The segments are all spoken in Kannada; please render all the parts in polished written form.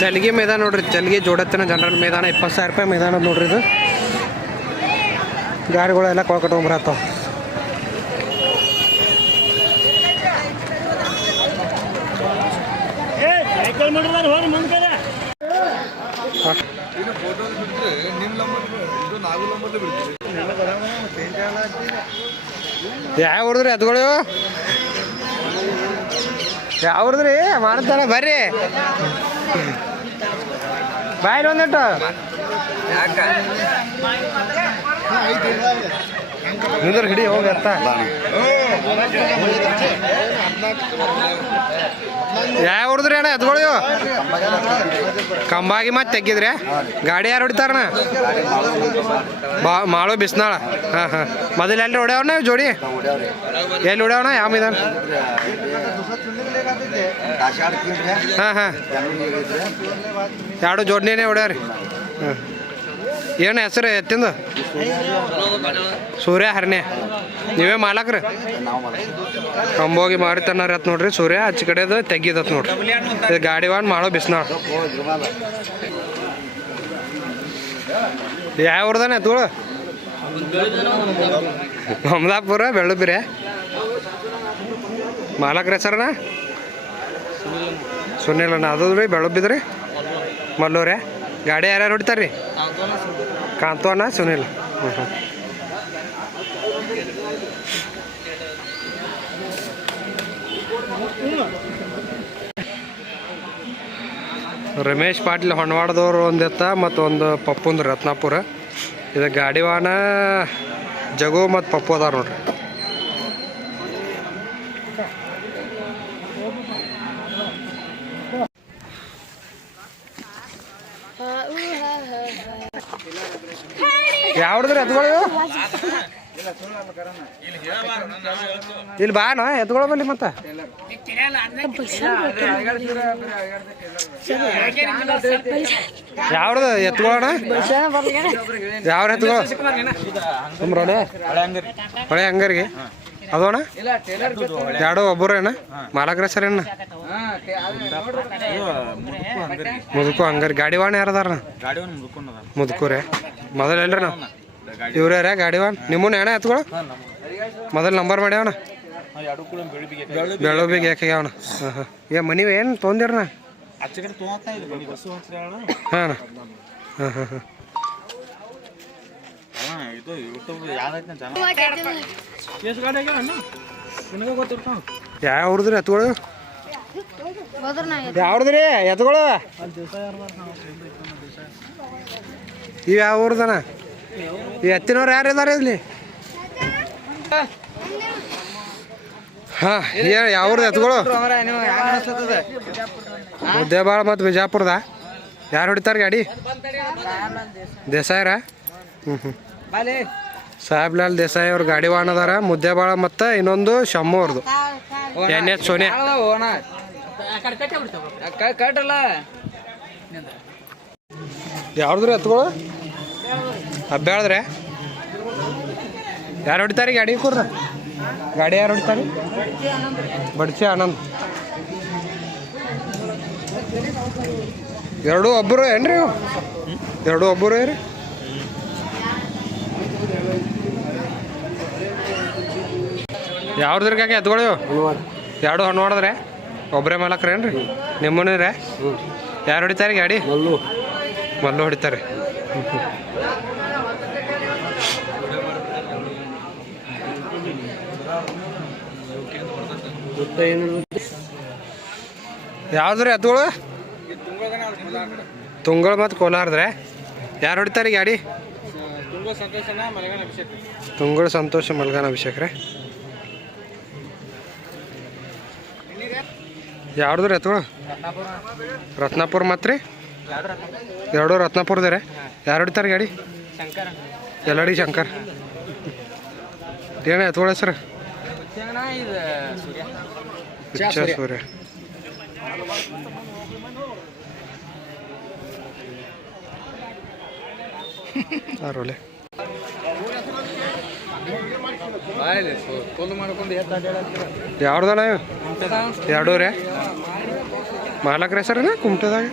ತೆಲಗಿ ಮೈದಾನ ನೋಡ್ರಿ, ತೆಲಗಿ ಜೋಡತ್ತಿನ ಜನರಲ್ ಮೈದಾನ 20,000 ರೂಪಾಯಿ ಮೈದಾನ ನೋಡ್ರಿ. ಇದು ಗಾಡಿಗಳೆಲ್ಲ ಕೊಳ್ಕಟ್ಕೊಂಬರತ್ತಾವ. ಯಾವ ಹೊಡೆದ್ರಿ ಎತ್ಗಳು? ಯಾವ ಹೊಡೆದ್ರಿ? ಮಾಡ್ತಾರ ಬರ್ರಿ ಬಾಯ್ರಿ ಒಂದಿಟ್ಟು. ನಿಂದ್ರ ಹಿಡಿ ಹೋಗಿ ಅರ್ಥ. ಯಾವ ಹೊಡೆದ್ರಿ ಅಣ್ಣ ಎತ್ಗಳು? ಕಂಬಾಗಿ ಮತ್ತೆ ತೆಗಿದ್ರಿ? ಗಾಡಿ ಯಾರು ಹೊಡಿತಾರಣ? ಮಾಳು ಬಿಸ್ನಾಳ. ಹಾಂ ಹಾಂ. ಮೊದಲು ಎಲ್ಲಿ ಹೊಡ್ಯಾವಣ್ಣ ಜೋಡಿ? ಎಲ್ಲಿ ಹೊಡ್ಯಾವಣ್ಣ? ಯಾವ ಮೈದಾನ? ಹಾಂ ಹಾಂ. ಎರಡು ಜೋಡಣೆನೇ ಹೊಡ್ಯಾವ್ರಿ. ಹಾಂ. ಏನು ಹೆಸರು ಎತ್ತಿಂದು? ಸೂರ್ಯ ಹರ್ನೆ. ನೀವೇ ಮಾಲಕ್ರಿ? ಕಂಬೋಗಿ ಮಾರಿತನ್ನಾರ ಎತ್ ನೋಡ್ರಿ. ಸೂರ್ಯ ಆಚೆ ಕಡೆದು ತೆಗಿದತ್ ನೋಡ್ರಿ. ಇದು ಗಾಡಿ ವಾನ್ ಮಾಡೋ ಬಿಸ್ನಾಳ. ಯಾವ ಊರ್ದಾನೆ ಎತ್ಗಳು? ಕಮಲಾಪುರ ಬೆಳ್ಳಬಿರೆ. ಮಾಲಕ್ರ ಹೆಸರಣ್ಣ? ಸುನಿಲಣ್ಣ. ಅದು ರೀ ಬೆಳ್ಳಬಿದ್ರಿ ಮಲ್ಲೂರೇ. ಗಾಡಿ ಯಾರ್ಯಾರು ಹೊಡಿತಾರೆ ರೀ? ಕಾಂತು ಅಣ್ಣ, ಸುನಿಲ್. ಹ್ಞೂ ಹ್ಞೂ. ರಮೇಶ್ ಪಾಟೀಲ್ ಹೊಣವಾಡದವ್ರು ಒಂದು ಎತ್ತ ಮತ್ತು ಒಂದು ಪಪ್ಪುಂದು ರತ್ನಾಪುರ. ಇದು ಗಾಡಿ ವಾಹನ ಜಗು ಮತ್ತು ಪಪ್ಪು ಅದಾರ ನೋಡ್ರಿ. ಯಾವ್ದ್ರಿ ಎತ್ಗಳು? ಇಲ್ಲಿ ಬಾನ ಎತ್ಗಳು ಬಲ್ಲಿ ಮತ್ತೆ ಯಾವ್ದು ಎತ್ಕೊಳ್ಳೋಣ? ಯಾವ ಎತ್ಗಳು? ತುಂಬ್ರೋಡೆ ಹೊಳೆ ಹಂಗಾರಿಗೆ ಅದೋಣ? ಎರಡು ಒಬ್ಬರೇನ ಮಾಲಕ್ರ ಸರ್ ಅಣ್ಣ? ಮುದುಕು ಹಂಗಾರಿ. ಗಾಡಿ ವಾಣ ಯಾರದಾರ? ಮುದುಕೂರೇ ಮೊದಲು ಎಲ್ರಿ ನಾವು ಇವ್ರ್ಯಾರ ಗಾಡಿ ವಾನ್ ನಿಮ್ಮನ್ನ ಏನ ಎತ್ಗಳು? ಮೊದಲು ನಂಬರ್ ಮಾಡ್ಯಾವಣ? ಬೆಳ್ಳೋಬಿಗೆ ಯಾಕಾಗ್ಯಾವಣ? ಹಾಂ ಹಾಂ. ಮನಿ ಏನು ತೊಂದಿರಣ್ಣ? ಹಾಂ ಹಾಂ ಹಾಂ ಹಾಂ. ಯಾವ ಹುಡ್ದ್ರಿ ಎತ್ಗಳು? ಯಾವ್ದ್ರಿ ಎತ್ಗಳು? ಇವು ಯಾವ ಊರ್ದನ? ಈ ಎತ್ತಿನವ್ರು ಯಾರು ಇದಾರೆ ಇಲ್ಲಿ? ಹಾಂ. ಯಾವ್ದು ಎತ್ಗಳು? ಮುದ್ದೇಬಾಳ ಮತ್ತು ಬಿಜಾಪುರದ. ಯಾರು ಹೊಡಿತಾರೆ ಗಾಡಿ? ದೇಸಾಯಿರ? ಹ್ಞೂ ಹ್ಞೂ. ಸಾಹೇಬ್ಲಾಲ್ ದೇಸಾಯಿ ಅವ್ರ ಗಾಡಿ ವಾಹನ ಅದಾರ. ಮುದ್ದೇಬಾಳ ಮತ್ತು ಇನ್ನೊಂದು ಶಮ್ಮು ಅವ್ರದ್ದು NH ಸೋನಿಯಾ. ಯಾವ್ದ್ರಿ ಎತ್ಗಳು? ಹಬ್ಬ್ಯಾಳ್ದ್ರೆ ಯಾರು ಹೊಡಿತಾರೆ ಗಾಡಿ? ಕೂರ್ರ ಗಾಡಿ ಯಾರು ಹೊಡಿತಾರೆ? ಬಡ್ಸಿ ಆನಂದ್. ಎರಡು ಒಬ್ಬರು ಏನ್ರಿ? ಎರಡು ಒಬ್ಬರು ರೀ. ಯಾವ್ದ್ರಿ ಕಾಕ ಎತ್ಗಳು? ಎರಡು ಹಣ್ಣು ಹೊಡೆದ್ರೆ ಒಬ್ಬರೇ ಮಾಲಕ್ರ ಏನ್ರಿ? ನಿಮ್ಮನೇ ರೀ? ಯಾರು ಹೊಡಿತಾರೆ ಗಾಡಿ? ಮಲ್ಲು ಹೊಡಿತಾರೆ. ಯಾವ್ದ್ರಿ ಎತ್ಗಳು? ತುಂಗಳ ಮತ್ತು ಕೋಲಾರದ್ರೆ ಯಾರು ಹೊಡಿತಾರೆ ಗಾಡಿ? ತುಂಗಳ ಸಂತೋಷ ಮಲ್ಗಾನ ಅಭಿಷೇಕ್ ರೀ. ಯಾವ್ದು ಎತ್ಗಳು? ರತ್ನಾಪುರ ಮತ್ತು ರೀ ಎರಡು ರತ್ನಾಪುರದೇ. ಯಾರು ಹೊಡಿತಾರೆ ಗಾಡಿ? ಎಲ್ಲಡಿ ಶಂಕರ್. ಏನ ಎತ್ಗಳ ಹೆಸರು? ಸೂರ್ಯ. ಆರೋಲೆ ಯಾವ್ದಣ್ಣ? ಎರಡು ರೀ ಮಾಲಕ್ರ ಹೆಸರೇನ ಕುಮಟದಾಗ?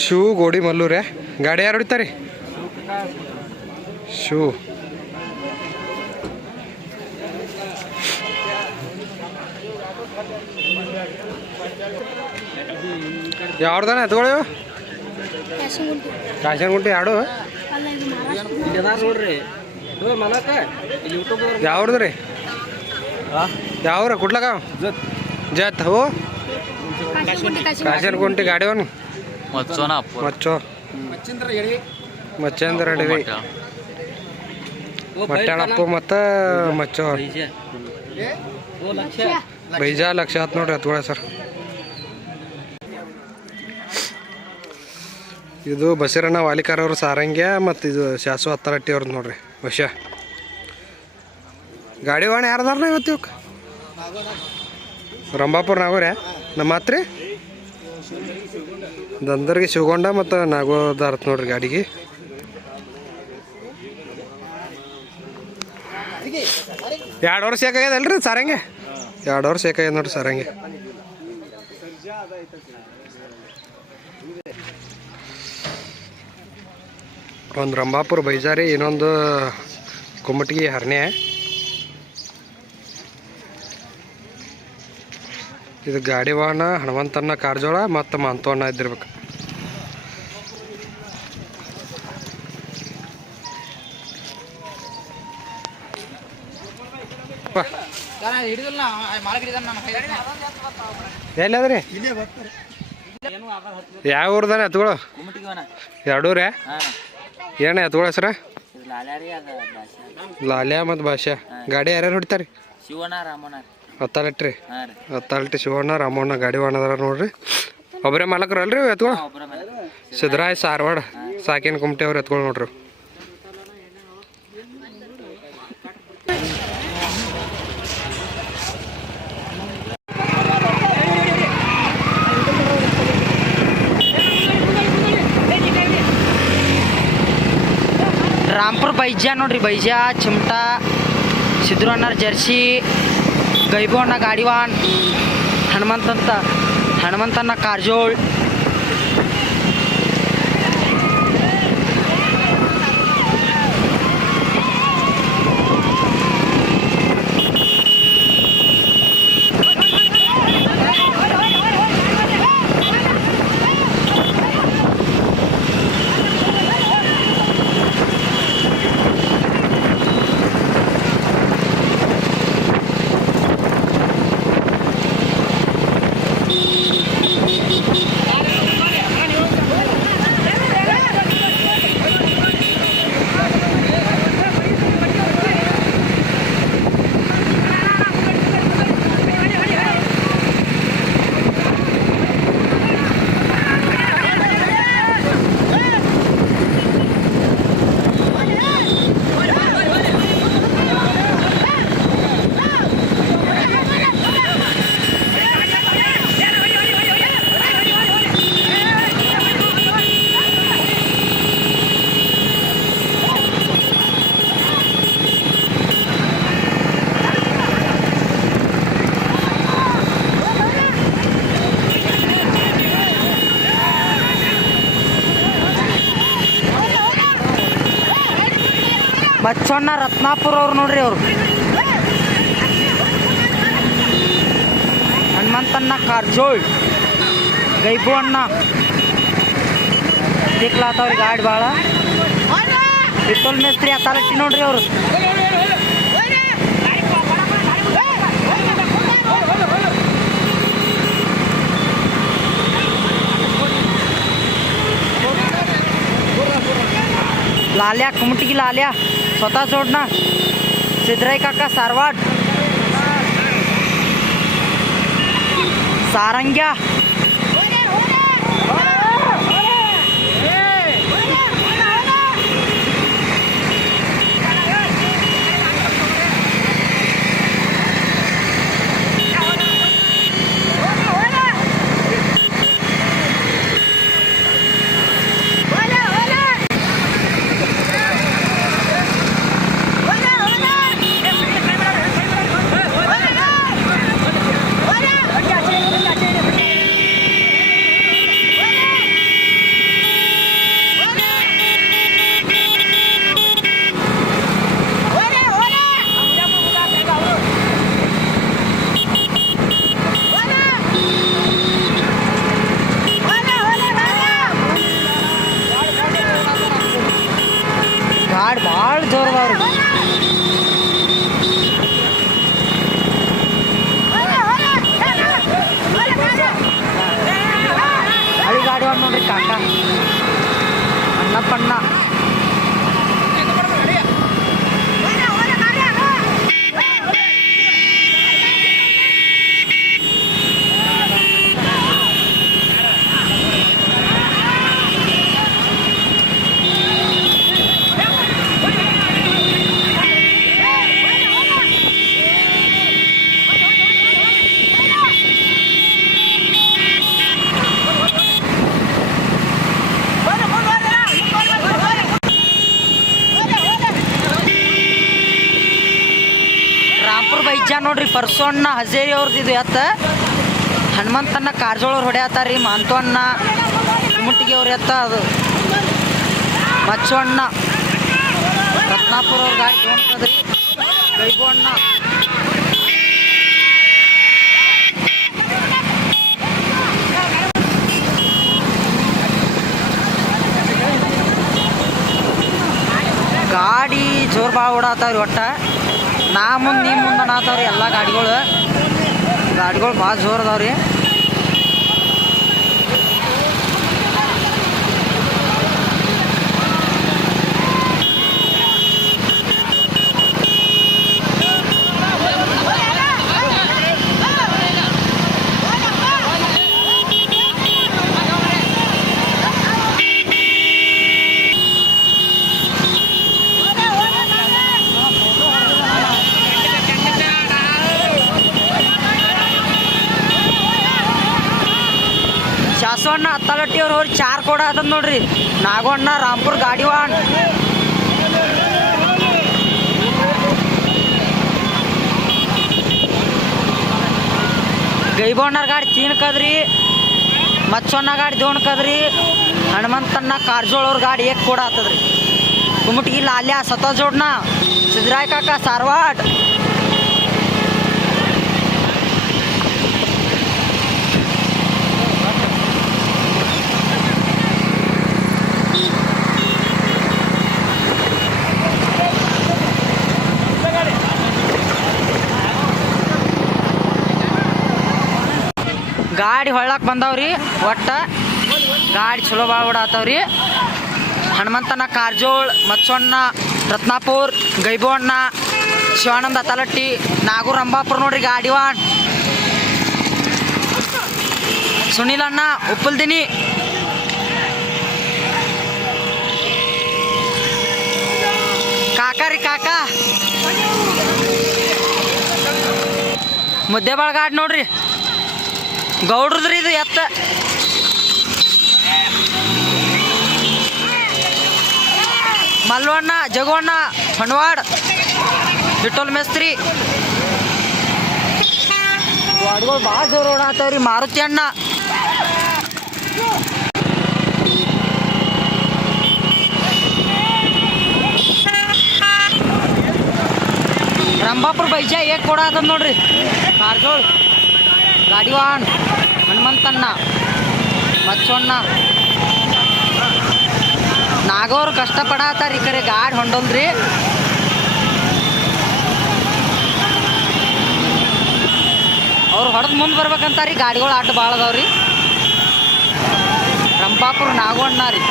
ಶಿವ್ ಗೋಡಿ ಮಲ್ಲೂರೇ. ಗಾಡಿ ಯಾರು ಹೊಡಿತಾರೆ? ಶಿವ್. ಯಾವ್ದಾನ ಎತ್ಕೊಳ್ಳಿ? ಕಾಶನಗುಂಟಿ ಎರಡು ಯಾವ್ದು ರೀ? ಯಾವ್ರ ಕುಟ್ಲಕ ಜತ್ ಹೋ ಕಾಶನಗುಂಟಿ ಗಾಡಿವನ್ ಮಚ್ಚೋ ಮಚ್ಚಂದ್ರ ಅಡವಿ ಮಟ್ಟಾಳಪ್ಪ ಮತ್ತು ಮಚ್ಚೋ ಬೈಜಾ ಲಕ್ಷ ಆತ್ ನೋಡ್ರಿ ಎತ್ಕೊಳ್ಳಿ ಸರ್. ಇದು ಬಸೀರಣ್ಣ ವಾಲಿಕಾರ ಅವ್ರ ಸಾರಂಗ್ಯ ಮತ್ತು ಇದು ಶಾಸು ಹತ್ತರಟ್ಟಿ ಅವ್ರದ್ದು ನೋಡ್ರಿ ವಶ. ಗಾಡಿ ವಾಣ ಯಾರದಾರ ಇವತ್ತು ಇವಕ್ಕೆ? ರಂಭಾಪುರ ನಾಗೋರ್ಯಾ ನಮ್ಮ ಹತ್ರ ದಂದರ್ಗೆ ಶಿವಗೊಂಡ ಮತ್ತು ನಾಗೋದಾರತ್ ನೋಡ್ರಿ ಗಾಡಿಗೆ. ಎರಡು ವರ್ಷ ಬೇಕಾಗ್ಯದಲ್ರಿ ಸಾರಂಗೆ? 2 ವರ್ಷ ಬೇಕಾಗ್ಯದ ನೋಡ್ರಿ ಸಾರಂಗೆ. ಒಂದು ರಂಭಾಪುರ ಬೈಜಾರಿ, ಇನ್ನೊಂದು ಕುಮಟಗಿ ಹರ್ನೆ. ಇದು ಗಾಡಿ ವಾಹನ ಹನುಮಂತಣ್ಣ ಕಾರಜೋಳ ಮತ್ತು ಮಂತವಣ್ಣ ಇದ್ದಿರ್ಬೇಕು. ಎಲ್ಲಿ ಅದ್ರಿ? ಯಾವ ಊರ್ದಾನ ಎತ್ಗಳು? 2 ರೀ. ಏನ ಎತ್ಗಳ ಹೆಸ್ರ? ಲಾಲ್ಯಾ ಮತ್ತು ಭಾಷಾ. ಗಾಡಿ ಯಾರ್ಯಾರು ಹೊಡಿತಾರೆ? ಹತ್ತಲಟ್ರಿ ಶಿವಣ್ಣ ರಾಮಣ್ಣ ಗಾಡಿ ವಾಹನದಾರ ನೋಡ್ರಿ. ಒಬ್ಬರೇ ಮಾಲಕರು ಅಲ್ರಿ ಎತ್ಗಳು? ಸಿದ್ದರಾಯ್ ಸಾರವಾಡ ಸಾಕಿನ ಕುಮಟೆ ಅವ್ರು ಎತ್ಗಳು ನೋಡ್ರಿ. ರಾಂಪುರ ಬೈಜಾ ನೋಡ್ರಿ. ಬೈಜಾ ಚಿಮಟಾ ಸಿದ್ದಣ್ಣ ಜರ್ಸಿ ಗೈಬೋಣ್ಣ ಗಾಡಿವಾನ್ ಹನುಮಂತಣ್ಣ ಕಾರಜೋಳ್. ಬಚ್ಚಣ್ಣ ರತ್ನಾಪುರ ಅವ್ರು ನೋಡ್ರಿ. ಅವರು ಹನುಮಂತಣ್ಣ ಕಾರಜೋಳ್ ಗೈಬು ಅಣ್ಣ ದಿಕ್ಲಾತವ್ರಿ ಗಾಡಿ ಭಾಳ. ಬಿಟ್ಟೋಲ್ ಮೇಸ್ತ್ರಿ ಹತ್ತಲಟ್ಟಿ ನೋಡ್ರಿ. ಅವರು लाल्या कुमटगी लाल्या स्वतः जोडना सिद्धराय काका सारवाड सारंग्या ನೋಡ್ರಿ ಕಾಕ ಅಣ್ಣಪ್ಪಣ್ಣ. ರಾಂಪುರ ಬೈಜ ನೋಡ್ರಿ ಪರ್ಸೋಣ್ಣ ಹಜೇರಿ ಅವ್ರದ್ದು ಇದು ಎತ್ತ ಹನುಮಂತಣ್ಣ ಕಾರಜೋಳವ್ರು ಹೊಡೆಯತ್ತಾರ ರೀ. ಮಾಂತು ಅಣ್ಣ ಕುಮಟಿಗೆ ಅವ್ರ ಎತ್ತ ಅದು ಮಚ್ಚು ಅಣ್ಣ ರತ್ನಾಪುರ ಅವ್ರ ಗಾಡಿ ತೊಗೊಂಡ್ರಿ. ಗೈಬು ಅಣ್ಣ ಗಾಡಿ ಜೋರು ಭಾಳ ಓಡಾತಾವ್ರಿ. ಒಟ್ಟು ನಾ ಮುಂದೆ ನೀ ಮುಂದೆ ಅನ್ನತಾವ್ರಿ ಎಲ್ಲ ಗಾಡಿಗಳು ಭಾಳ ಜೋರು ಅದಾವ್ರಿ. ಶಾಸವಣ್ಣ ಹತ್ತಲಟ್ಟಿ ಅವ್ರು ಅವ್ರು ಚಾರ್ ಕೊಡ ಅದ ನೋಡ್ರಿ. ನಾಗವಣ್ಣ ರಾಂಪುರ್ ಗಾಡಿವಾನ್ ಗೈಬಣ್ಣರ ಗಾಡಿ ತೀನ್ಕದ್ರಿ. ಮಚ್ಚಣ್ಣ ಗಾಡಿ ದೋಣ್ಕದ್ರಿ. ಹನುಮಂತಣ್ಣ ಕಾರಜೋಳವ್ರ ಗಾಡಿ ಏಕ್ ಕೊಡ ಆತದ್ರಿ. ಕುಮಟಿಗಿ ಲಾಲ್ಯ ಸತ ಜೋಡ್ನ ಸಿದ್ರಾಯ್ ಕಾಕ ಸಾರವಾಡ್. ಗಾಡಿ ಹೊಳ್ಳಕ್ಕೆ ಬಂದವ್ರಿ. ಒಟ್ಟು ಗಾಡಿ ಚಲೋ ಭಾಳ ಓಡಾತವ್ರಿ. ಹನುಮಂತಣ್ಣ ಕಾರಜೋಳ್, ಮಚ್ಚಣ್ಣ ರತ್ನಾಪುರ್, ಗೈಬು ಅಣ್ಣ, ಶಿವಾನಂದ ತಲಟ್ಟಿ, ನಾಗೂರ್ ಅಂಬಾಪುರ ನೋಡ್ರಿ ಗಾಡಿವಾನ್. ಸುನೀಲ್ ಅಣ್ಣ ಉಪ್ಪಲ್ದಿನಿ, ಕಾಕ ರೀ ಕಾಕ ಮುದ್ದೆಬಾಳ ಗಾಡಿ ನೋಡ್ರಿ ಗೌಡ್ರದ್ರಿ ಇದು ಎತ್ತ. ಮಲ್ವಣ್ಣ, ಜಗವಣ್ಣ, ಹೊಂಡವಾಡ್, ಹಿಟ್ಟೋಲ್ ಮೇಸ್ತ್ರಿ ಗಾಡಿಗಳು ಭಾಳ ಜೋರು ಓಡಾತವ್ರಿ. ಮಾರುತಿ ಅಣ್ಣ ರಂಭಾಪುರ ಬೈಜ ಏಕ್ ಕೊಡಾತದ ನೋಡ್ರಿ. ಕಾರಜೋಳ್ ಗಾಡಿವಾನ್, ಹನುಮಂತಣ್ಣ, ಮಚ್ಚಣ್ಣ, ನಾಗವ್ರು ಕಷ್ಟಪಡತ್ತಾರ. ಈ ಕಡೆ ಗಾಡಿ ಹೊಂಡಲ್ರಿ. ಅವ್ರು ಹೊಡೆದು ಮುಂದೆ ಬರ್ಬೇಕಂತಾರಿ. ಗಾಡಿಗಳು ಆಟ ಭಾಳ ಅದಾವ್ರಿ. ರಂಭಾಪುರ ನಾಗವಣ್ಣ ರೀ.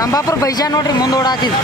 ರಂಭಾಪುರ ಬೈಜ ನೋಡ್ರಿ ಮುಂದೆ ಓಡಾತಿದ್.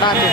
ಕೊಡಾತು.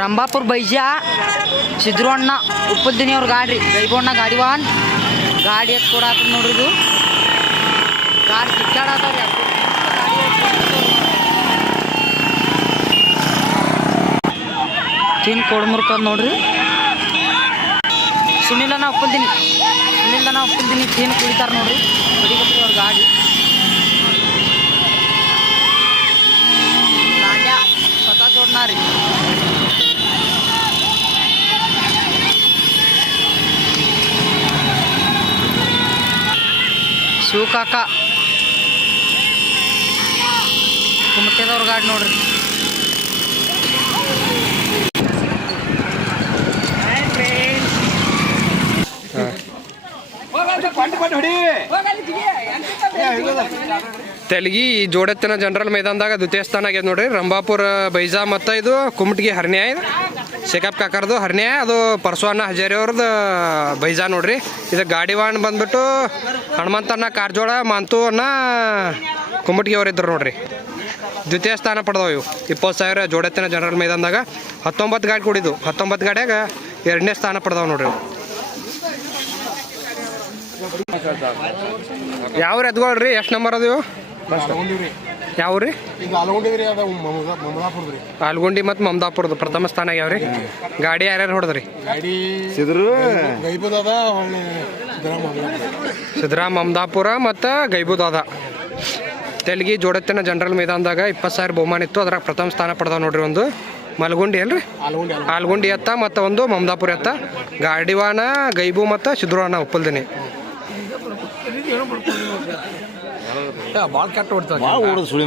ರಂಭಾಪುರ ಬೈಜಾ ಸಿದ್ರು ಅಣ್ಣ ಉಪ್ಪಲ್ದಿನಿ ಅವ್ರ ಗಾಡಿ ರೀ. ಗೈಬೋಣ್ಣ ಗಾಡಿವಾನ್ ಗಾಡಿ ಎತ್ತು ಕೊಡಾತ ನೋಡ್ರಿ. ಇದು ಗಾಡಿ ಕಿಚ್ಚಾಡತಾವ್ರಿ. ತಿನ್ ಕೊಡ್ಮುರ್ಕದ್ ನೋಡ್ರಿ. ಸುನಿಲನ ಉಪ್ಪಲ್ದಿನಿ ತಿನ್ ಕುಡಿತಾರ ನೋಡ್ರಿ. ಹೊಡಿಬೇಕ್ರಿ ಅವ್ರ ಗಾಡಿ. ಲಾಂಡ್ಯ ಸ್ವತಃ ಜೋಡ್ನಾ ರೀ. ಶಿವಕಾಕ ಕುಮಟೆದವ್ರ ಗಾಡಿ ನೋಡ್ರಿ. ತೆಲಗಿ ಜೋಡತ್ತಿನ ಜನರಲ್ ಮೈದಾನದಾಗ ದ್ವಿತೀಯ ಸ್ಥಾನ ಆಗ್ಯದ ನೋಡ್ರಿ. ರಂಭಾಪುರ ಬೈಜಾ ಮತ್ತು ಇದು ಕುಮಟ್ಗಿ ಹರ್ನ್ಯ ಇದು ಶೇಖಪ್ ಕಾಕರ್ದು ಹರ್ನ್ಯ. ಅದು ಪರಶುವಣ್ಣ ಹಜಾರಿ ಅವ್ರದ್ದು ಬೈಜಾ ನೋಡ್ರಿ. ಇದು ಗಾಡಿವಾನ್ ಬಂದ್ಬಿಟ್ಟು ಹನುಮಂತಣ್ಣ ಕಾರಜೋಳ ಮಾಂತು ಅಣ್ಣ ಕುಮಟ್ಗಿ ಅವ್ರು ಇದ್ರು ನೋಡ್ರಿ. ದ್ವಿತೀಯ ಸ್ಥಾನ ಪಡೆದವು ಇವು. 20,000 ಜೋಡತ್ತಿನ ಜನರಲ್ ಮೈದಾನದಾಗ 19 ಗಾಡಿ ಕೂಡಿದ್ದು. 19 ಗಾಡಿಯಾಗ 2ನೇ ಸ್ಥಾನ ಪಡೆದವು ನೋಡ್ರಿ. ಯಾವ ಎತ್ಕೊಳ್ರಿ? ಎಷ್ಟು ನಂಬರ್ ಅದು ಇವು? ಯಾವ ರೀ? ಆಲ್ಗುಂಡಿ ಮತ್ತು ಮಮದಾಪುರದ್ದು ಪ್ರಥಮ ಸ್ಥಾನ ಆಗ್ಯಾವ್ರಿ. ಗಾಡಿ ಯಾರ್ಯಾರು ಹೊಡೆದ್ರಿ? ಸಿದ್ರಾ ಮಮದಾಪುರ ಮತ್ತು ಗೈಬುದಾದ. ತೆಲಗಿ ಜೋಡತ್ತಿನ ಜನರಲ್ ಮೈದಾನದಾಗ 20,000 ಬಹುಮಾನ ಇತ್ತು. ಅದ್ರಾಗ ಪ್ರಥಮ ಸ್ಥಾನ ಪಡೆದ ನೋಡ್ರಿ. ಒಂದು ಮಲ್ಗುಂಡಿ ಅಲ್ರಿ, ಆಲ್ಗುಂಡಿ ಎತ್ತ ಮತ್ತು ಒಂದು ಮಮದಾಪುರ ಎತ್ತ. ಗಾಡಿವಾನ ಗೈಬು ಮತ್ತು ಸಿದ್ರೋಣ ಉಪ್ಪಲ್ದಿನಿ. ಭಾಳ ಕೆಟ್ಟ ಹೊಡ್ತಾವ ಭಾಳ ಓಡೋದು ಸುಳಿ